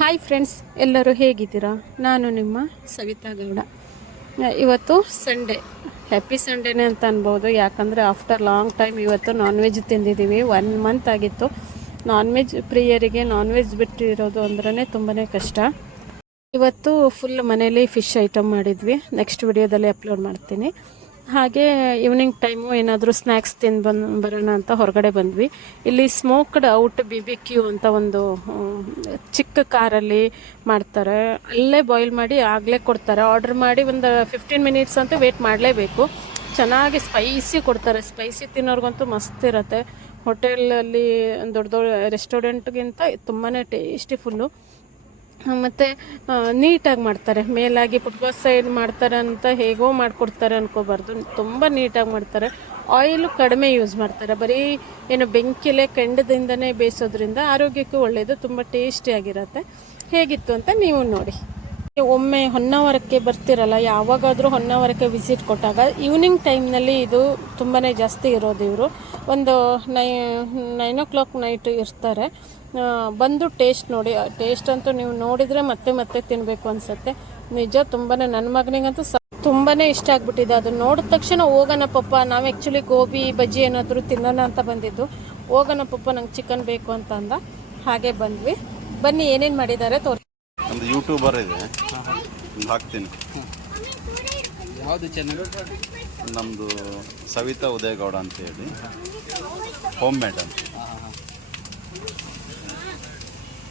Hi friends ಎಲ್ಲರೂ ಹೇಗಿದ್ದೀರಾ? ನಾನು ನಿಮ್ಮ ಸವಿತಾ ಗೌಡ. ಇವತ್ತು ಸಂಡೇ ಹ್ಯಾಪಿ ಸಂಡೇನೇ ಅಂತ ಅನ್ಬೋದು. ಯಾಕಂದರೆ ಆಫ್ಟರ್ ಲಾಂಗ್ ಟೈಮ್ ಇವತ್ತು ನಾನ್ ವೆಜ್ ತಿಂದಿದ್ದೀವಿ. ಒನ್ ಮಂತ್ ಆಗಿತ್ತು. ನಾನ್ ವೆಜ್ ಪ್ರಿಯರಿಗೆ ನಾನ್ ವೆಜ್ ಬಿಟ್ಟಿರೋದು ಅಂದ್ರೆ ತುಂಬಾ ಕಷ್ಟ. ಇವತ್ತು ಫುಲ್ ಮನೇಲಿ ಫಿಶ್ ಐಟಮ್ ಮಾಡಿದ್ವಿ. ನೆಕ್ಸ್ಟ್ ವಿಡಿಯೋದಲ್ಲಿ ಅಪ್ಲೋಡ್ ಮಾಡ್ತೀನಿ. ಹಾಗೆ ಈವ್ನಿಂಗ್ ಟೈಮು ಏನಾದರೂ ಸ್ನ್ಯಾಕ್ಸ್ ತಿಂದು ಬಂದು ಬರೋಣ ಅಂತ ಹೊರಗಡೆ ಬಂದ್ವಿ. ಇಲ್ಲಿ smoked out B B Q ಅಂತ ಒಂದು ಚಿಕ್ಕ ಕಾರಲ್ಲಿ ಮಾಡ್ತಾರೆ. ಅಲ್ಲೇ ಬಾಯ್ಲ್ ಮಾಡಿ ಆಗಲೇ ಕೊಡ್ತಾರೆ. ಆರ್ಡ್ರ್ ಮಾಡಿ ಒಂದು ಫಿಫ್ಟೀನ್ ಮಿನಿಟ್ಸ್ ಅಂತೂ ವೇಟ್ ಮಾಡಲೇಬೇಕು. ಚೆನ್ನಾಗಿ ಸ್ಪೈಸಿ ಕೊಡ್ತಾರೆ. ಸ್ಪೈಸಿ ತಿನ್ನೋರ್ಗಂತೂ ಮಸ್ತ್ ಇರುತ್ತೆ. ಹೋಟೆಲಲ್ಲಿ ದೊಡ್ಡ ದೊಡ್ಡ ರೆಸ್ಟೋರೆಂಟ್ಗಿಂತ ತುಂಬಾ ಟೇಸ್ಟಿ ಫುಲ್ಲು ಮತ್ತು ನೀಟಾಗಿ ಮಾಡ್ತಾರೆ. ಮೇಲಾಗಿ ಫುಟ್ಬಾಲ್ ಸೈಡ್ ಮಾಡ್ತಾರೆ ಅಂತ ಹೇಗೋ ಮಾಡಿಕೊಡ್ತಾರೆ ಅನ್ಕೋಬಾರ್ದು. ತುಂಬ ನೀಟಾಗಿ ಮಾಡ್ತಾರೆ. ಆಯಿಲು ಕಡಿಮೆ ಯೂಸ್ ಮಾಡ್ತಾರೆ. ಬರೀ ಏನು ಬೆಂಕಿಲೆ ಕೆಂಡದಿಂದನೇ ಬೇಯಿಸೋದ್ರಿಂದ ಆರೋಗ್ಯಕ್ಕೂ ಒಳ್ಳೆಯದು ತುಂಬ ಟೇಸ್ಟಿಯಾಗಿರುತ್ತೆ ಹೇಗಿತ್ತು ಅಂತ ನೀವು ನೋಡಿ. ಒಮ್ಮೆ ಹೊನ್ನಾವರಕ್ಕೆ ಬರ್ತಿರಲ್ಲ, ಯಾವಾಗಾದರೂ ಹೊನ್ನಾವರಕ್ಕೆ ವಿಸಿಟ್ ಕೊಟ್ಟಾಗ ಈವ್ನಿಂಗ್ ಟೈಮ್ನಲ್ಲಿ ಇದು ತುಂಬಾ ಜಾಸ್ತಿ ಇರೋದು ಇವರು. ಒಂದು ನೈ ನೈನ್ ಓ ಕ್ಲಾಕ್ ನೈಟ್ ಇರ್ತಾರೆ. ಬಂದು ಟೇಸ್ಟ್ ನೋಡಿ ಟೇಸ್ಟ್ ಅಂತೂ ನೀವು ನೋಡಿದರೆ ಮತ್ತೆ ಮತ್ತೆ ತಿನ್ನಬೇಕು ಅನಿಸುತ್ತೆ. ನಿಜ ತುಂಬಾ ನನ್ನ ಮಗನಿಗಂತೂ ಸ ತುಂಬಾ ಇಷ್ಟ ಆಗ್ಬಿಟ್ಟಿದೆ. ಅದು ನೋಡಿದ ತಕ್ಷಣ ಹೋಗೋಣ ಪಪ್ಪ ನಾವು ಆ್ಯಕ್ಚುಲಿ ಗೋಬಿ ಬಜ್ಜಿ ಏನಾದರೂ ತಿನ್ನೋಣ ಅಂತ ಬಂದಿದ್ದು. ಹೋಗೋಣ ಪಪ್ಪ ನಂಗೆ ಚಿಕನ್ ಬೇಕು ಅಂತ ಅಂದ. ಹಾಗೆ ಬಂದ್ವಿ. ಬನ್ನಿ ಏನೇನು ಮಾಡಿದ್ದಾರೆ ತೋರಿಸಿ ಒಂದು ಯೂಟ್ಯೂಬರ್ ಇದೆ. ಹಾಕ್ತೀನಿ. ಯಾವುದು ಚಾನಲ್ ನಮ್ಮದು ಸವಿತಾ ಉದಯಗೌಡ ಅಂತ ಹೇಳಿ. ಹೋಮ್ ಮೇಡ್ ಅಂತ.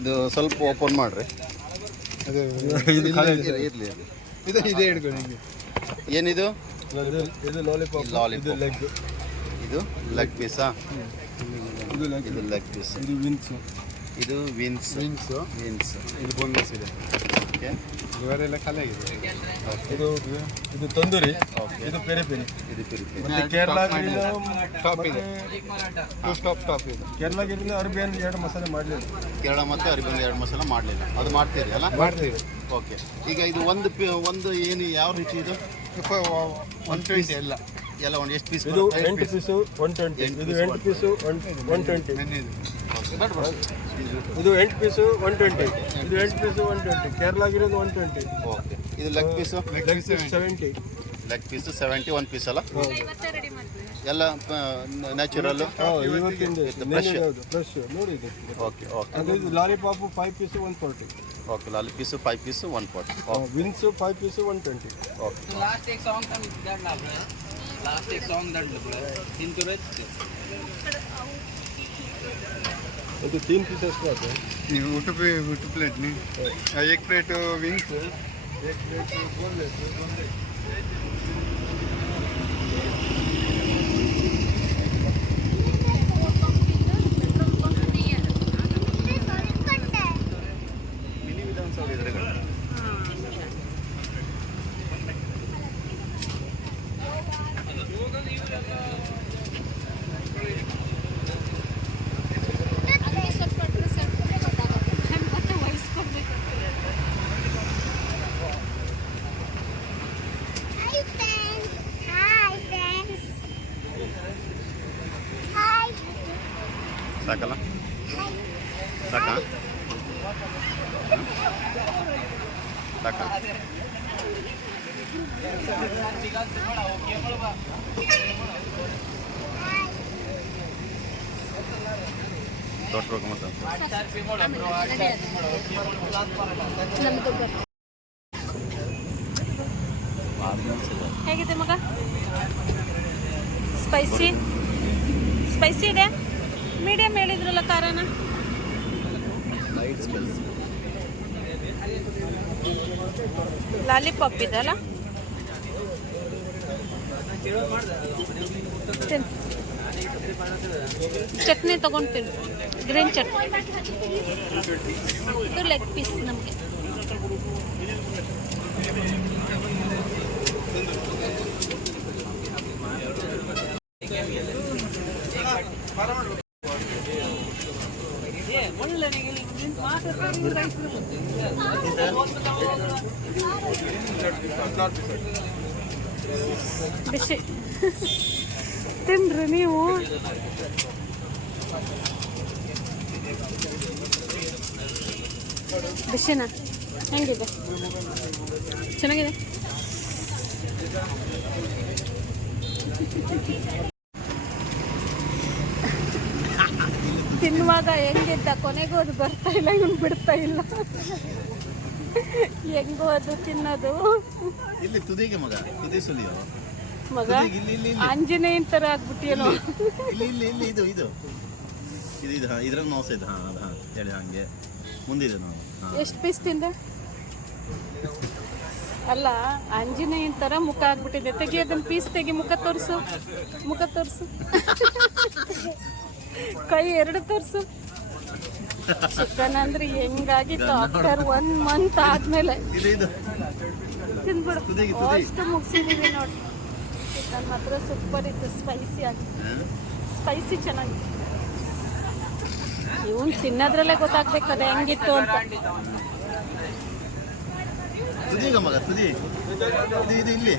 ಇದು ಸ್ವಲ್ಪ ಓಪನ್ ಮಾಡ್ರಿ. ಇರಲಿ ಇದು ಏನಿದು? ಇದು ಲಾಲಿಪಾಪ್. ಇದು ಲೆಗ್ ಇದು ಲೆಗ್ ಪೀಸಾ ಇದು ಲೆಗ್ ಪೀಸ್ ಇದು ವಿನ್ಸ್ ಇದು ವಿನ್ಸ್. ವಿನ್ಸ್? ವಿನ್ಸ್. ಇದು ಬೋನ್ಲೆಸ್ ಇದೆ. ಓಕೆ. ಇವರೆಲ್ಲ ಖಾಲಿ ಆಗಿದೆ. ಇದು ಇದು ತಂದೂರಿ ಇದು ಪೆರಿ ಪೆರಿ ಇದು ಪೆರಿ ಮತ್ತೆ ಕೇರಳ ಟಾಪ್ ಇದೆ. ಟಾಪ್ ಸ್ಟಾಪ್ ಟಾಪ್ ಇದೆ. ಕೇರಳ ಗಿರಲಿ ಅರಬಿಯನ್ ಎರಡು ಮಸಾಲೆ ಮಾಡಲಿಲ್ಲ. ಕೇರಳ ಮತ್ತು ಅರಬಿಯನ್ ಎರಡು ಮಸಾಲೆ ಮಾಡಲಿಲ್ಲ. ಅದು ಮಾಡ್ತೀರಿ ಅಲ್ಲ? ಮಾಡ್ತೀವಿ. ಓಕೆ. ಈಗ ಇದು ಒಂದು ಒಂದು ಏನು ಯಾವ ರೀತಿ ಇದು? ಒನ್ ಟ್ವೆಂಟಿ ಎಲ್ಲ ಎಲ್ಲ ಒಂದು ಎಷ್ಟು ಪೀಸ್ ಇದು ಎಂಟು ಪೀಸು ಒನ್ ಟ್ವೆಂಟಿ ಇದು ಎಂಟು ಪೀಸು ಒನ್ ಒನ್ ಟ್ವೆಂಟಿ ಇದು ಎಂಟು ಪೀಸು ಒನ್ ಟ್ವೆಂಟಿ ಇದು ಎಂಟು ಪೀಸು ಒನ್ ಟ್ವೆಂಟಿ ಕೇರಳಾಗಿರೋದು ಒನ್ ಟ್ವೆಂಟಿ ಓಕೆ. ಇದು leg piece leg seventy leg piece seventy one piece ಅಲ್ಲ? ಎಲ್ಲ ನ್ಯಾಚುರಲ್ ಫ್ರೆಶ್ ನೋಡಿ ಓಕೆ ಓಕೆ. ಅದು ಇದು lollipop five piece one forty okay lolly piece five piece one forty wings five piece one twenty okay last song last song ದಂಡ್ ತಿಂತುರ तो तीन pieces का आता है। उठ पे उठ प्लेट नहीं। हाँ, एक प्लेट विंग्स है एक प्लेट बोनलेस बोनलेस ಸಾಕಲ್ಲ? ಸಾಕಾ? ಸಾಕಾ? ತೋರಿಸ್ಬೇಕು ಮತ್ತೆ ಹೇಗಿದೆ ಮಗ? ಸ್ಪೈಸಿ ಸ್ಪೈಸಿ ಇದೆ? ಲೈಟ್ ಸ್ಪೈಸ್ ಲಾಲಿಪಾಪ್ ಇದಲ್ಲ. ಚಟ್ನಿ ತಗೊಂತೀನಿ ಗ್ರೀನ್ ಚಟ್ನಿ. ಇದು ಲೆಗ್ ಪೀಸ್ ನಮಗೆ. ಬಿಸಿ ತಿನ್ರಿ ನೀವು. ಬಿಸಿನಾ? ಹೆಂಗಿದೆ? ಚೆನ್ನಾಗಿದೆ? ತಿನ್ನುವಾಗ ಹೆಂಗಿದ್ದ? ಕೊನೆಗೂ ಅದು ಬರ್ತಾ ಇಲ್ಲ ಇವನು ಬಿಡ್ತಾ ಇಲ್ಲ. ಹೆಂಗೋ ಅದು ತಿನ್ನೋದು. ಇಲ್ಲಿ ತುದಿಗೆ ಮಗ ತುದಿ ಸುಲಿಯೋ. ಮಗ ಆಂಜನೇಯನ್ ತರ ಆಗ್ಬಿಟ್ಟಿಯಲ್ಲ. ಇಲ್ಲಿ ಇಲ್ಲಿ ಇಲ್ಲಿ ಇದು ಇದು. ಇದು ಇದು ಹಾಂ ಇದ್ರಾಗ ನೋಸ ಇದೆ ಹಾಂ ಅದು ಹಾಂ ಹೇಳಿ ಹಾಗೆ. ಮುಂದಿದೆ ನಾವು ಹಾಂ. ಎಷ್ಟು ಪೀಸ್ ತಿಂದೆ? ಅಲ್ಲ ಆಂಜನೇಯನ್ ತರ ಮುಖ ಆಗ್ಬಿಟ್ಟಿದೆ. ತೆಗಿ ಅದನ್ನ ಪೀಸ್ ತೆಗಿ ಮುಖ ತೋರಿಸು ಮುಖ ತೋರಿಸು. ಕೈ ಎರಡು ತರ್ಸು. ಚಿಕನ್ ಅಂದ್ರೆ ಹೆಂಗಾಗಿತ್ತು ಆಫ್ಟರ್ ಒನ್ ಮಂತ್ ಆದ್ಮೇಲೆ. ತಿಂದ್ಬಿಡು. ಅಷ್ಟು ಮುಗಿಸಿದೀವಿ ನೋಡಿ ಚಿಕನ್ ಮಾತ್ರ ಸೂಪರ್ ಇತ್ತು ಸ್ಪೈಸಿ ಆಗಿ. ಸ್ಪೈಸಿ ಚೆನ್ನಾಗಿತ್ತು. ಇವನ್ ತಿನ್ನೋದ್ರಲ್ಲೇ ಗೊತ್ತಾಗ್ಬೇಕು ಅದು ಹೆಂಗಿತ್ತು ಅಂತ. ತುದಿಗ ಮಗ ತುದಿ. ಇದು ಇಲ್ಲಿ.